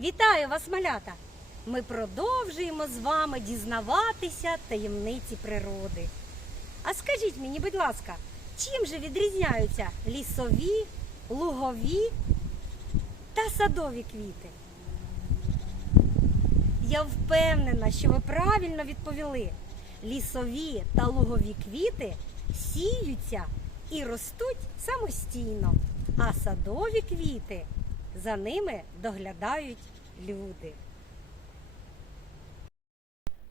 Вітаю вас, малята! Ми продовжуємо з вами дізнаватися таємниці природи. А скажіть мені, будь ласка, чим же відрізняються лісові, лугові та садові квіти? Я впевнена, що ви правильно відповіли. Лісові та лугові квіти сіються і ростуть самостійно, а садові квіти за ними доглядають люди.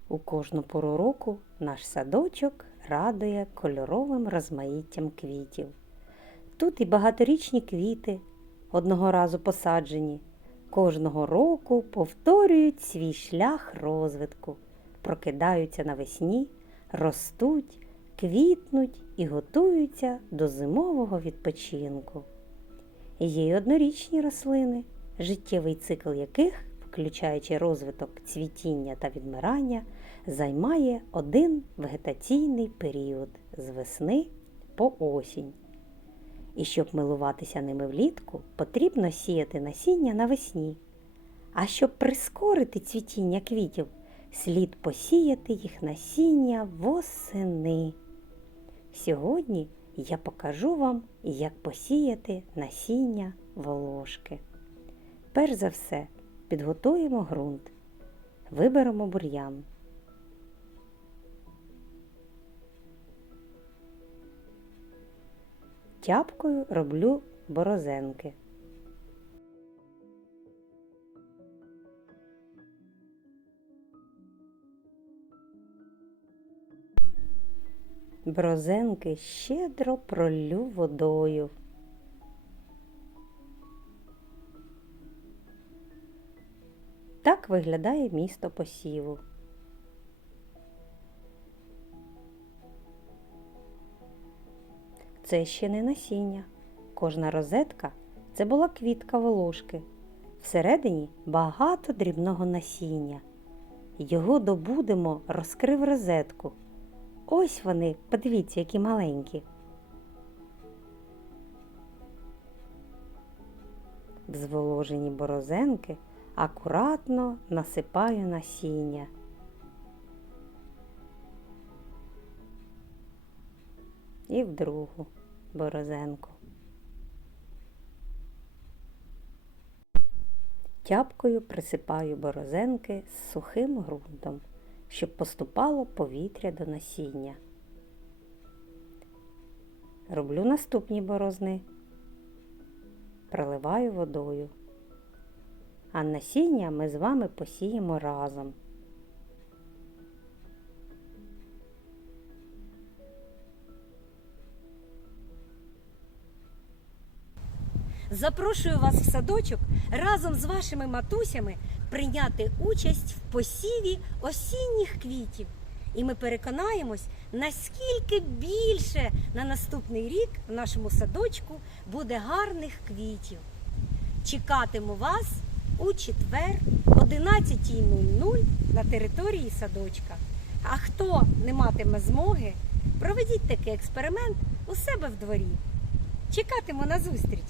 У кожну пору року наш садочок радує кольоровим розмаїттям квітів. Тут і багаторічні квіти, одного разу посаджені, кожного року повторюють свій шлях розвитку, прокидаються навесні, ростуть, квітнуть і готуються до зимового відпочинку. Є й однорічні рослини, життєвий цикл яких, включаючи розвиток цвітіння та відмирання, займає один вегетаційний період з весни по осінь. І щоб милуватися ними влітку, потрібно сіяти насіння навесні. А щоб прискорити цвітіння квітів, слід посіяти їх насіння восени. Сьогодні я покажу вам, як посіяти насіння волошки. Перш за все, підготуємо ґрунт, виберемо бур'ян. Тяпкою роблю борозенки. Брозенки щедро пролю водою. Так виглядає місто посіву. Це ще не насіння. Кожна розетка це була квітка волошки. Всередині багато дрібного насіння. Його добудемо, розкрив розетку. Ось вони, подивіться, які маленькі. В зволожені борозенки акуратно насипаю насіння. І в другу борозенку. Тяпкою присипаю борозенки з сухим ґрунтом, щоб поступало повітря до насіння. Роблю наступні борозни. Проливаю водою. А насіння ми з вами посіємо разом. Запрошую вас в садочок разом з вашими матусями прийняти участь в посіві осінніх квітів. І ми переконаємось, наскільки більше на наступний рік в нашому садочку буде гарних квітів. Чекатиму вас у четвер 11.00 на території садочка. А хто не матиме змоги, проведіть такий експеримент у себе в дворі. Чекатиму на зустріч!